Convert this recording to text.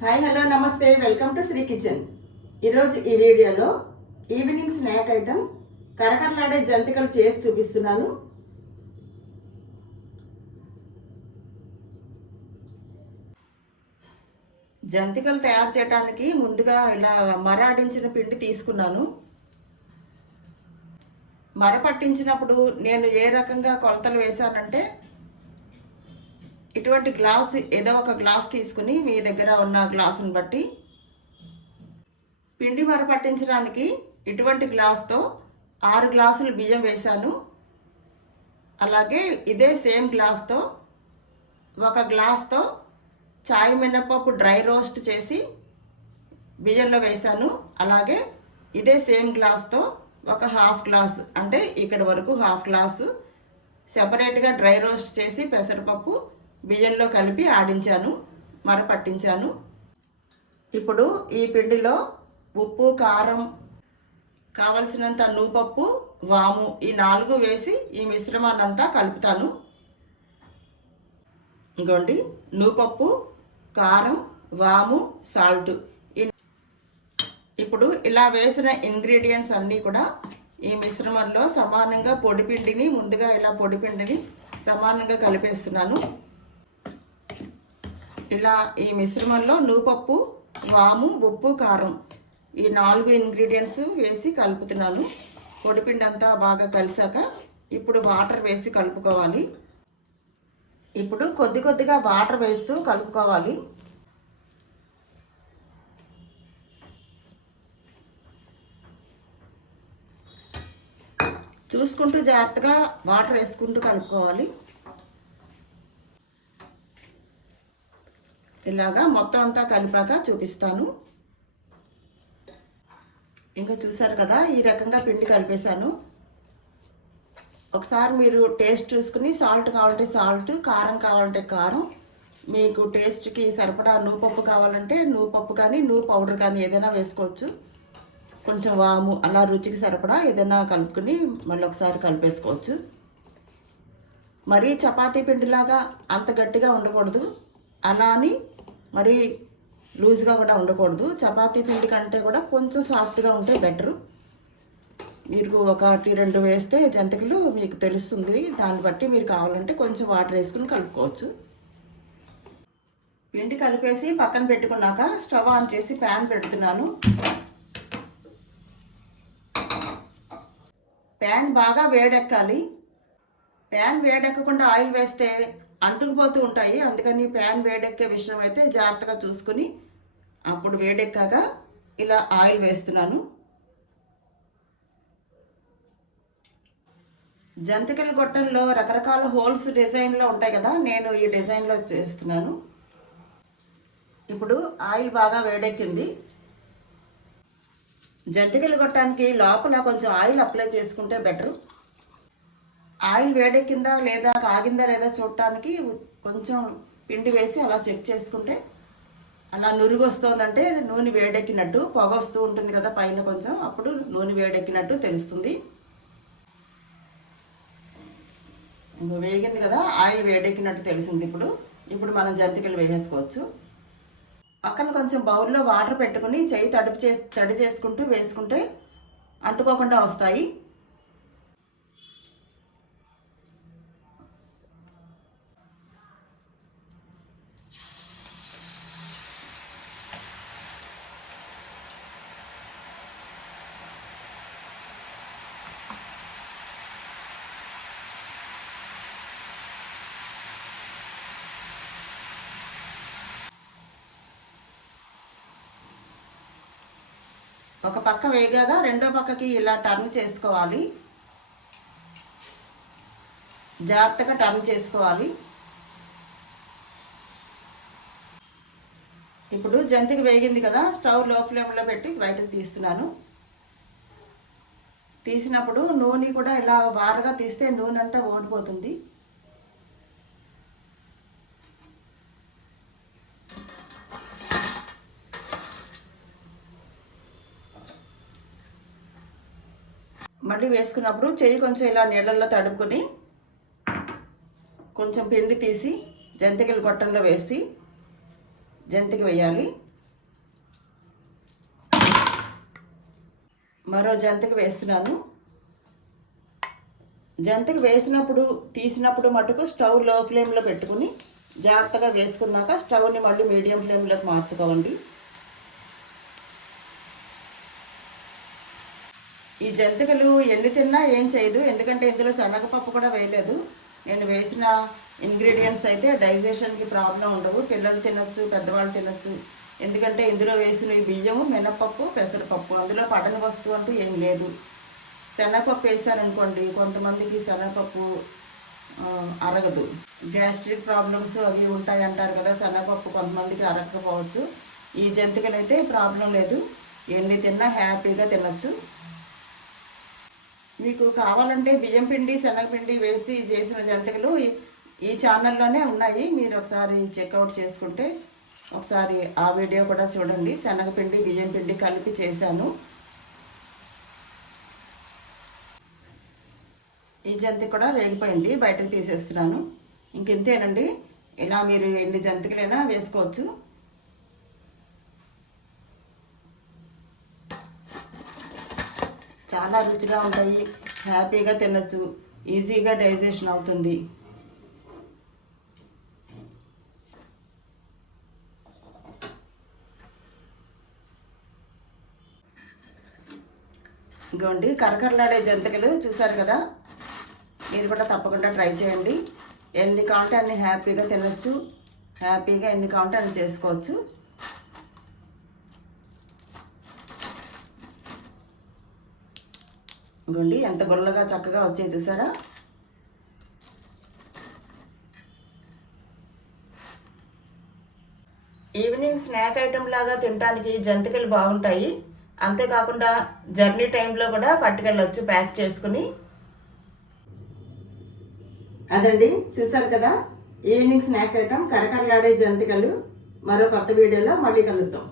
Hi hello నమస్తే, welcome to Shri kitchen. ఈరోజు ఈ వీడియోలో ఈవినింగ్ స్నాక్ ఐటమ్ కరకరలాడే జంతికలు చేసి చూపిస్తున్నాను. జంతికలు తయారు చేయడానికి ముందుగా ఇలా మరాడించిన పిండి తీసుకున్నాను. మర పట్టించినప్పుడు నేను ఏ రకంగా కొలతలు వేశానంటే, ఇటువంటి గ్లాస్ ఏదో ఒక గ్లాస్ తీసుకుని మీ దగ్గర ఉన్న గ్లాసుని బట్టి పిండి మర పట్టించడానికి ఇటువంటి గ్లాస్తో 6 గ్లాసులు బియ్యం వేశాను. అలాగే ఇదే సేమ్ గ్లాస్తో 1 గ్లాస్తో చాయ్ మినపప్పు డ్రై రోస్ట్ చేసి బియ్యంలో వేశాను. అలాగే ఇదే సేమ్ గ్లాస్తో 1/2 గ్లాస్, అంటే ఇక్కడ వరకు 1/2 గ్లాసు సెపరేట్గా డ్రై రోస్ట్ చేసి పెసరపప్పు బియ్యంలో కలిపి ఆడించాను, మర పట్టించాను. ఇప్పుడు ఈ పిండిలో ఉప్పు, కారం, కావలసినంత నూపప్పు, వాము ఈ 4 వేసి ఈ మిశ్రమాన్ని అంతా కలుపుతాను. ఇంకోండి, నూపప్పు, కారం, వాము, సాల్ట్. ఇప్పుడు ఇలా వేసిన ఇంగ్రీడియంట్స్ అన్నీ కూడా ఈ మిశ్రమంలో సమానంగా పొడిపిండిని ముందుగా ఇలా పొడిపిండిని సమానంగా కలిపేస్తున్నాను. ఇలా ఈ మిశ్రమంలో నూపప్పు, వాము, ఉప్పు, కారం ఈ 4 ఇంగ్రీడియంట్స్ వేసి కలుపుతున్నాను. పొడిపిండి అంతా బాగా కలిసాక ఇప్పుడు వాటర్ వేసి కలుపుకోవాలి. ఇప్పుడు కొద్ది కొద్దిగా వాటర్ వేస్తూ కలుపుకోవాలి. చూసుకుంటూ జాగ్రత్తగా వాటర్ వేసుకుంటూ కలుపుకోవాలి. ఇలాగా మొత్తం అంతా కలిపాక చూపిస్తాను. ఇంకా చూసారు కదా, ఈ రకంగా పిండి కలిపేశాను. ఒకసారి మీరు టేస్ట్ చూసుకుని సాల్ట్ కావాలంటే సాల్ట్, కారం కావాలంటే కారం, మీకు టేస్ట్కి సరిపడా నూపప్పు కావాలంటే నూపప్పు కానీ పౌడర్ కానీ ఏదైనా వేసుకోవచ్చు. కొంచెం వాము అలా రుచికి సరిపడా ఏదైనా కలుపుకుని మళ్ళీ ఒకసారి కలిపేసుకోవచ్చు. మరీ చపాతీ పిండిలాగా అంత గట్టిగా ఉండకూడదు, అలా అని మరీ లూజ్గా కూడా ఉండకూడదు. చపాతీ పిండి కంటే కూడా కొంచెం సాఫ్ట్గా ఉంటే బెటరు. మీరు 1-2 వేస్తే జంతికలు మీకు తెలుస్తుంది. దాన్ని బట్టి మీరు కావాలంటే కొంచెం వాటర్ వేసుకుని కలుపుకోవచ్చు. పిండి కలిపేసి పక్కన పెట్టుకున్నాక స్టవ్ ఆన్ చేసి ప్యాన్ పెడుతున్నాను. ప్యాన్ బాగా వేడెక్కాలి. ప్యాన్ వేడెక్కకుండా ఆయిల్ వేస్తే అంటుకుపోతూ ఉంటాయి. అందుకని ప్యాన్ వేడెక్కే విషయం అయితే జాగ్రత్తగా చూసుకుని అప్పుడు వేడెక్కాక ఇలా ఆయిల్ వేస్తున్నాను. జంతికల గొట్టంలో రకరకాల హోల్స్ డిజైన్లో ఉంటాయి కదా, నేను ఈ డిజైన్లో చేస్తున్నాను. ఇప్పుడు ఆయిల్ బాగా వేడెక్కింది. జంతికల గొట్టానికి లోపల కొంచెం ఆయిల్ అప్లై చేసుకుంటే బెటరు. ఆయిల్ వేడెక్కిందా లేదా, కాగిందా లేదా చూడటానికి కొంచెం పిండి వేసి అలా చెక్ చేసుకుంటే, అలా నురుగు వస్తుందంటే నూనె వేడెక్కినట్టు, పొగ వస్తూ ఉంటుంది కదా పైన కొంచెం, అప్పుడు నూనె వేడెక్కినట్టు తెలుస్తుంది. వేగింది కదా, ఆయిల్ వేడెక్కినట్టు తెలిసింది. ఇప్పుడు మనం జంతికలు వేసేసుకోవచ్చు. పక్కన కొంచెం బౌల్లో వాటర్ పెట్టుకుని చెయ్యి తడి చేసుకుంటూ వేసుకుంటే అంటుకోకుండా వస్తాయి. ఒక పక్క వేగాక రెండో పక్కకి ఇలా టర్న్ చేసుకోవాలి. జాగ్రత్తగా టర్న్ చేసుకోవాలి. ఇప్పుడు జంతిక వేగింది కదా, స్టవ్ లో ఫ్లేమ్లో పెట్టి బయటకు తీస్తున్నాను. తీసినప్పుడు నూనె కూడా ఇలా వారగా తీస్తే నూనె అంతా ఓడిపోతుంది. మళ్ళీ వేసుకున్నప్పుడు చెయ్యి కొంచెం ఇలా నీళ్ళల్లో తడుపుకొని కొంచెం పిండి తీసి జంతికల గొట్టంలో వేసి జంతిక వేయాలి. మరో జంతిక వేస్తున్నాను. జంతిక వేసినప్పుడు తీసినప్పుడు మటుకు స్టవ్ లో ఫ్లేమ్లో పెట్టుకుని జాగ్రత్తగా వేసుకున్నాక స్టవ్ని మళ్ళీ మీడియం ఫ్లేమ్లోకి మార్చుకోండి. ఈ జంతికలు ఎన్ని తిన్నా ఏం చేయదు, ఎందుకంటే ఇందులో శనగపప్పు కూడా వేయలేదు. నేను వేసిన ఇంగ్రీడియంట్స్ అయితే డైజెషన్కి ప్రాబ్లం ఉండవు, పిల్లలు తినొచ్చు, పెద్దవాళ్ళు తినొచ్చు. ఎందుకంటే ఇందులో వేసిన ఈ బియ్యము, మినపప్పు, పెసరపప్పు, అందులో పడని వస్తువు అంటూ ఏం లేదు. శనగపప్పు వేసారనుకోండి, కొంతమందికి శనగపప్పు అరగదు, గ్యాస్ట్రిక్ ప్రాబ్లమ్స్ అవి ఉంటాయి అంటారు కదా, శనగపప్పు కొంతమందికి అరగకపోవచ్చు. ఈ జంతికలు అయితే ప్రాబ్లం లేదు, ఎన్ని తిన్నా హ్యాపీగా తినచ్చు. మీకు కావాలంటే బియ్యం పిండి, శనగపిండి వేసి చేసిన జంతికలు ఈ ఛానల్లోనే ఉన్నాయి, మీరు ఒకసారి చెక్అవుట్ చేసుకుంటే ఒకసారి ఆ వీడియో కూడా చూడండి. శనగపిండి, బియ్యం పిండి కలిపి చేశాను. ఈ జంతిక కూడా వేగిపోయింది, బయటకు తీసేస్తున్నాను. ఇంకెంతేనండి, ఇలా మీరు ఎన్ని జంతికలైనా వేసుకోవచ్చు. చాలా రుచిగా ఉంటాయి, హ్యాపీగా తినచ్చు, ఈజీగా డైజెషన్ అవుతుంది. ఇంకోండి కరకరలాడే జంతికలు చూసారు కదా, మీరు కూడా తప్పకుండా ట్రై చేయండి. ఎన్ని కావాలంటే అన్ని హ్యాపీగా తినచ్చు, హ్యాపీగా ఎన్ని కావాలంటే అన్ని చేసుకోవచ్చు. ఇంకోండి ఎంత గుల్లగా చక్కగా వచ్చాయి చూసారా. ఈవినింగ్ స్నాక్ ఐటెం లాగా తినడానికి జంతికలు బాగుంటాయి. అంతేకాకుండా జర్నీ టైంలో కూడా పట్టుకెళ్ళొచ్చు ప్యాక్ చేసుకుని. అదండి, చూసారు కదా ఈవినింగ్ స్నాక్ ఐటెం కరకరలాడే జంతికలు. మరో కొత్త వీడియోలో మళ్ళీ కలుద్దాం.